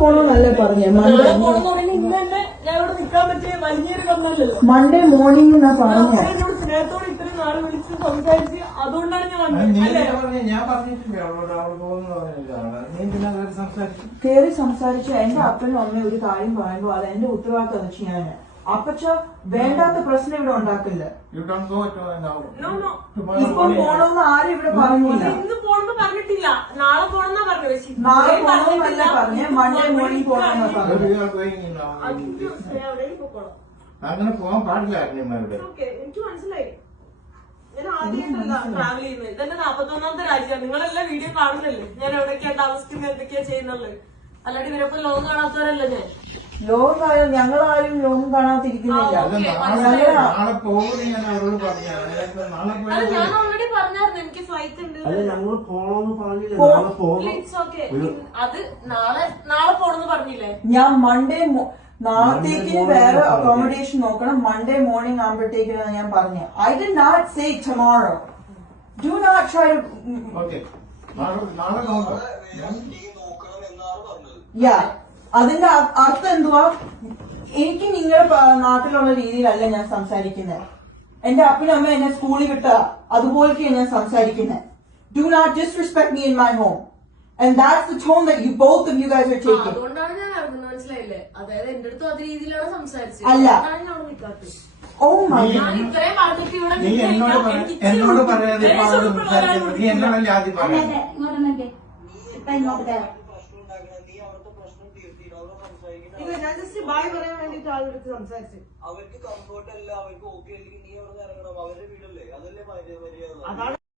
പോണോന്നല്ലേ പറഞ്ഞേ? Monday morning എന്നാ പറഞ്ഞേ. സ്നേഹത്തോടെ ഇത്രയും നാള് വിളിച്ച് സംസാരിച്ച് അതുകൊണ്ടാണ് ഞാൻ കേറി സംസാരിച്ചു. എന്റെ അപ്പനും അമ്മയും ഒരു കാര്യം പറയുമ്പോ അത് എന്റെ ഉത്തരവാദിത്തം വെച്ച് ഞാന് അപ്പച്ച വേണ്ടാത്ത പ്രശ്നം ഇവിടെ ഉണ്ടാക്കില്ല. ഇപ്പൊ പോണോന്ന് ആരും ഇവിടെ പറഞ്ഞില്ല. ഇന്ന് പോണെന്ന് പറഞ്ഞിട്ടില്ല, നാളെ പോണെന്നാ പറഞ്ഞു. നാളെ പോണോന്നല്ല പറഞ്ഞേ, മൺഡേ മോർണിംഗ് പോണെന്നാ പറഞ്ഞു. അങ്ങനെ പോകാൻ പാടില്ല. എനിക്ക് മനസ്സിലായി. ഞാൻ ആദ്യമായിട്ടല്ല ട്രാവൽ ചെയ്യുന്നത്. ഇതന്നെ 41ാമത്തെ രാജ്യമാണ്. നിങ്ങളെല്ലാം വീഡിയോ കാണുന്നില്ലേ ഞാൻ എവിടെയൊക്കെയാ താമസിക്കുന്നത്, എന്തൊക്കെയാ ചെയ്യുന്നുള്ളത്. അല്ലാണ്ട് ഇവരൊക്കെ ലോകം കാണാത്തവരല്ല. ഞാൻ ലോകം ഞങ്ങളാരും ലോകം കാണാതിരിക്കുന്നില്ല. നാളെ പോകുന്നു ഞാൻ അവരോട് പറഞ്ഞു. ഞാൻ ഓൾറെഡി പറഞ്ഞായിരുന്നു എനിക്ക് ഫ്ലൈറ്റ് ഉണ്ട്. ഞങ്ങൾ പോണോന്ന് പറഞ്ഞില്ല. It's okay. അത് നാളെ പോണെന്ന് പറഞ്ഞില്ലേ? ഞാൻ മൺഡേ നാളത്തേക്കിന് വേറെ അക്കോമഡേഷൻ നോക്കണം. മൺഡേ മോർണിംഗ് ആകുമ്പോഴത്തേക്കാണ് ഞാൻ പറഞ്ഞത്. I did not say tomorrow. Do not try to. Yeah, അതിന്റെ അർത്ഥം എന്തുവാ? എനിക്ക് നിങ്ങളുടെ നാട്ടിലുള്ള രീതിയിലല്ല ഞാൻ സംസാരിക്കുന്നത്. എന്റെ അപ്പനും അമ്മ എന്നെ സ്കൂളിൽ വിട്ട അതുപോലെയൊക്കെയാണ് ഞാൻ സംസാരിക്കുന്നത്. Do not disrespect me in my home. And that's the tone that you both of you guys are taking. അതുകൊണ്ടാണ് ഞാൻ അറിഞ്ഞത്, മനസ്സിലായില്ലേ? അതായത് എന്റെ അടുത്തും അതേ രീതിയിലാണ് സംസാരിച്ചത്. അല്ല. ഞാൻ നിൽക്കാത്തത്. Oh my God. ഞാൻ ഇത്രയും പറഞ്ഞിട്ട് ഇവിടെ നീ എന്നോട് പറയാതെ നീ എന്നോടല്ലേ ആദ്യം പറയാം. ഇല്ല, ഞാൻ ജസ്റ്റ് ബായ് പറയാൻ വേണ്ടിട്ട് ആളെടുത്ത് സംസാരിച്ചു. അവർക്ക് കംഫർട്ട് അല്ല, അവർക്ക് ഓക്കെ അല്ലെങ്കിൽ നീ അവിടെ ഇറങ്ങണം. അവരുടെ വീടല്ലേ, അതല്ലേ മര്യാദ.